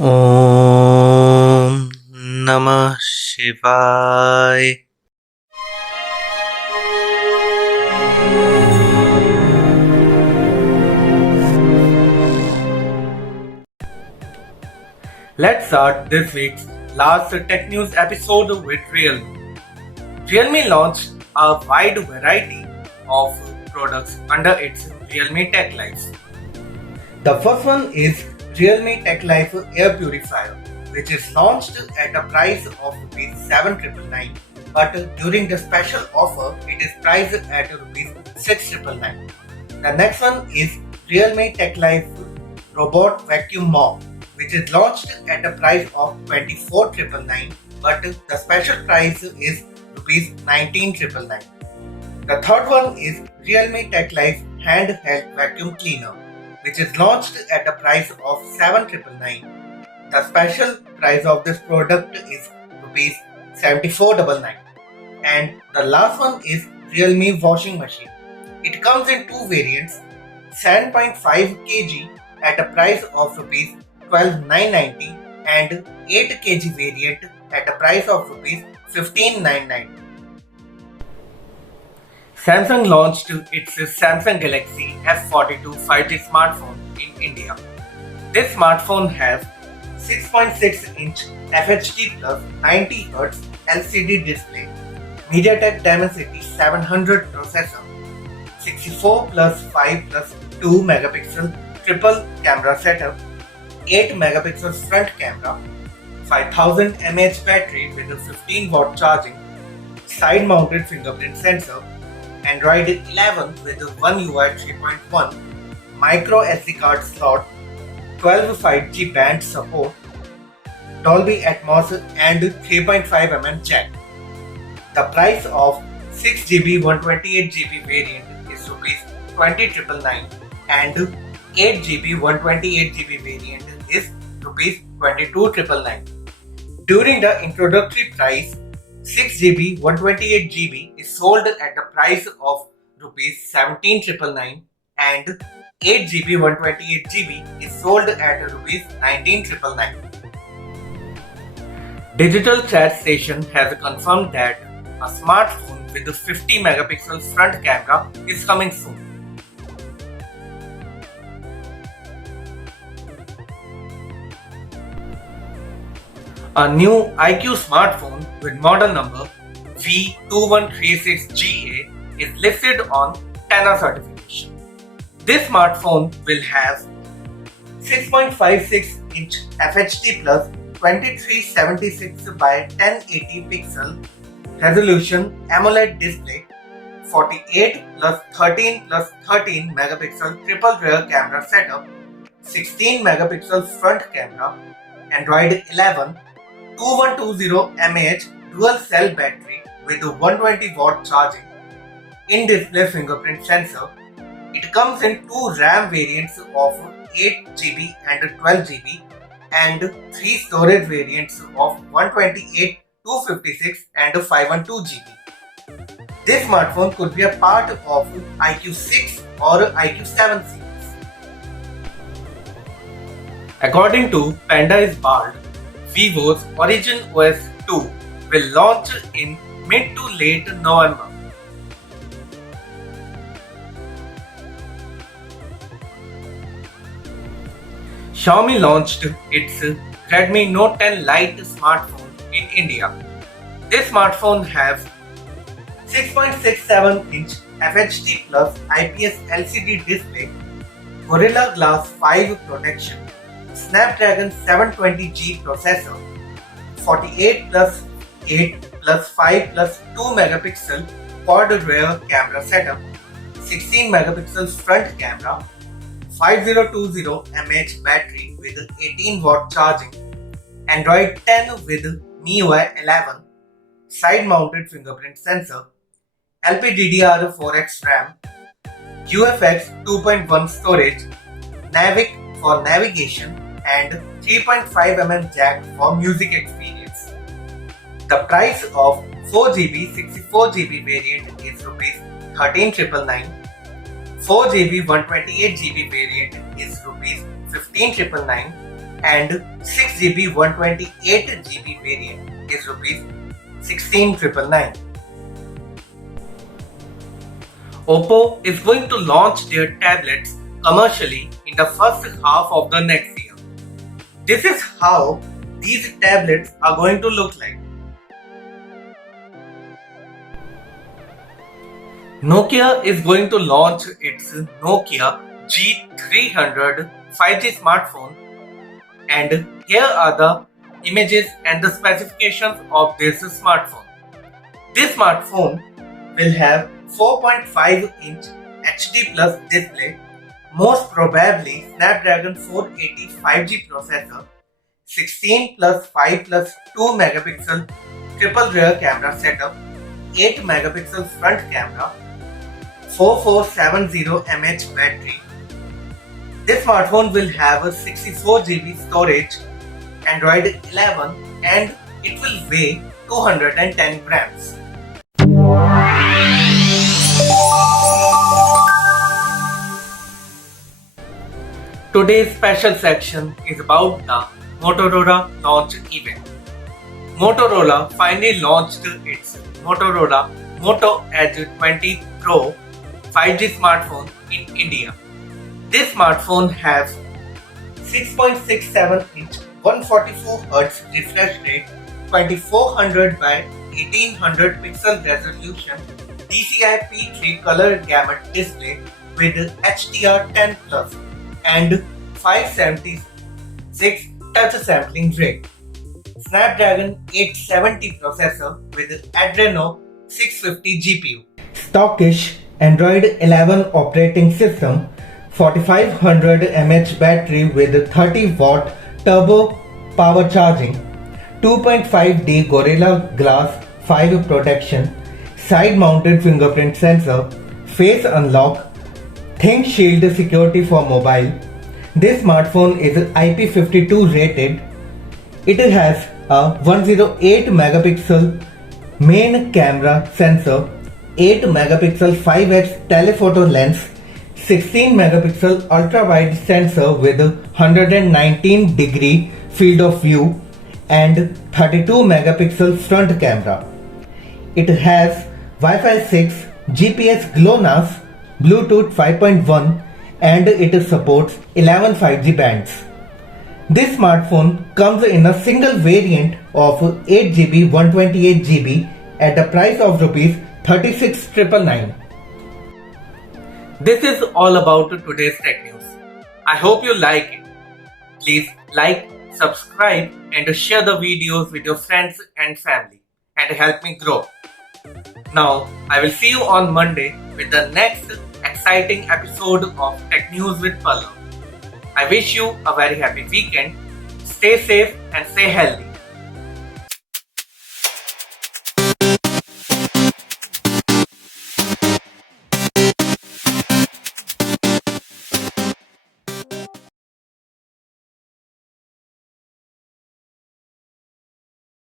ॐ नमः शिवाय। Let's start this week's last tech news episode with Realme. Realme launched a wide variety of products under its Realme Tech Life. The first one is Realme Tech Life Air Purifier, which is launched at a price of Rs 7,999, but during the special offer, it is priced at Rs 6,999. The next one is Realme Tech Life Robot Vacuum Mop, which is launched at a price of 24,999, but the special price is Rs 19,999. The third one is Realme Tech Life Handheld Vacuum Cleaner, which is launched at a price of 7,999. The special price of this product is Rs 74,999. And the last one is Realme Washing Machine. It comes in two variants, 7.5 kg at a price of Rs 12,990 and 8 kg variant at a price of Rs 15,990. Samsung launched its Samsung Galaxy S42 5G smartphone in India. This smartphone has 6.6-inch FHD plus 90Hz LCD display, MediaTek Dimensity 700 processor, 64 plus 5 plus 2 megapixel triple camera setup, 8 megapixel front camera, 5000 mAh battery with a 15 watt charging, side mounted fingerprint sensor, Android 11 with a One UI 3.1, micro SD card slot, 12 5G band support, Dolby Atmos and 3.5mm jack. The price of 6GB 128GB variant is Rs 20,999 and 8GB 128GB variant is Rs 22,999. During the introductory price, 6GB 128GB is sold at the price of Rs 17,999 and 8GB 128GB is sold at Rs 19,999. Digital Chat Station has confirmed that a smartphone with a 50 megapixel front camera is coming soon. A new iQOO smartphone with model number V2136GA is listed on TANA certification. This smartphone will have 6.56-inch FHD plus 2376 by 1080 pixel resolution AMOLED display, 48 plus 13 plus 13 megapixel triple rear camera setup, 16 megapixel front camera, Android 11, 2120 mAh dual cell battery with a 120 watt charging, in-display fingerprint sensor. It comes in two RAM variants of 8GB and 12GB and 3 storage variants of 128, 256 and 512GB. This smartphone could be a part of iQOO 6 or iQOO 7 series. According to Panda is Bald, Vivo's Origin OS 2 will launch in mid to late November. Xiaomi launched its Redmi Note 10 Lite smartphone in India. This smartphone has 6.67-inch FHD plus IPS LCD display, Gorilla Glass 5 protection, Snapdragon 720G processor, 48 plus 8 plus 5 plus 2 megapixel quad rear camera setup, 16 megapixel front camera, 5020 mAh battery with 18 watt charging, Android 10 with MIUI 11, side mounted fingerprint sensor, LPDDR4X RAM, UFX 2.1 storage, Navic for navigation and 3.5mm jack for music experience. The price of 4GB 64GB variant is Rs 13,999. 4GB 128GB variant is Rs 15,999 and 6GB 128GB variant is rupees 16,999. Oppo is going to launch their tablets commercially in the first half of the next year. This is how these tablets are going to look like. Nokia is going to launch its Nokia G300 5G smartphone, and here are the images and the specifications of this smartphone. This smartphone will have 4.5-inch HD plus display, most probably Snapdragon 480 5G processor, 16 plus 5 plus 2 megapixel triple rear camera setup, 8 megapixel front camera, 4470 mAh battery. This smartphone will have a 64GB storage, Android 11, and it will weigh 210 grams. Today's special section is about the Motorola launch event. Motorola finally launched its Motorola Moto Edge 20 Pro 5G smartphone in India. This smartphone has 6.67-inch 144Hz refresh rate, 2400 by 1800 pixel resolution, DCI P3 color gamut display with HDR10 Plus and 576 touch sampling rate. Snapdragon 870 processor with Adreno 650 GPU. Stockish Android 11 operating system, 4500 mAh battery with 30 watt turbo power charging, 2.5D Gorilla Glass 5 protection, side mounted fingerprint sensor, face unlock, Think Shield security for mobile. This smartphone is IP52 rated. It has a 108 megapixel main camera sensor, 8 megapixel 5x telephoto lens, 16 megapixel ultra wide sensor with 119 degree field of view, and 32 megapixel front camera. It has Wi-Fi 6, GPS GLONASS, Bluetooth 5.1, and it supports 11 5G bands. This smartphone comes in a single variant of 8GB 128GB at the price of rupees 36,999. This is all about today's tech news. I hope you like it. Please like, subscribe, and share the videos with your friends and family and help me grow. Now, I will see you on Monday with the next exciting episode of Tech News with Pallav. I wish you a very happy weekend. Stay safe and stay healthy.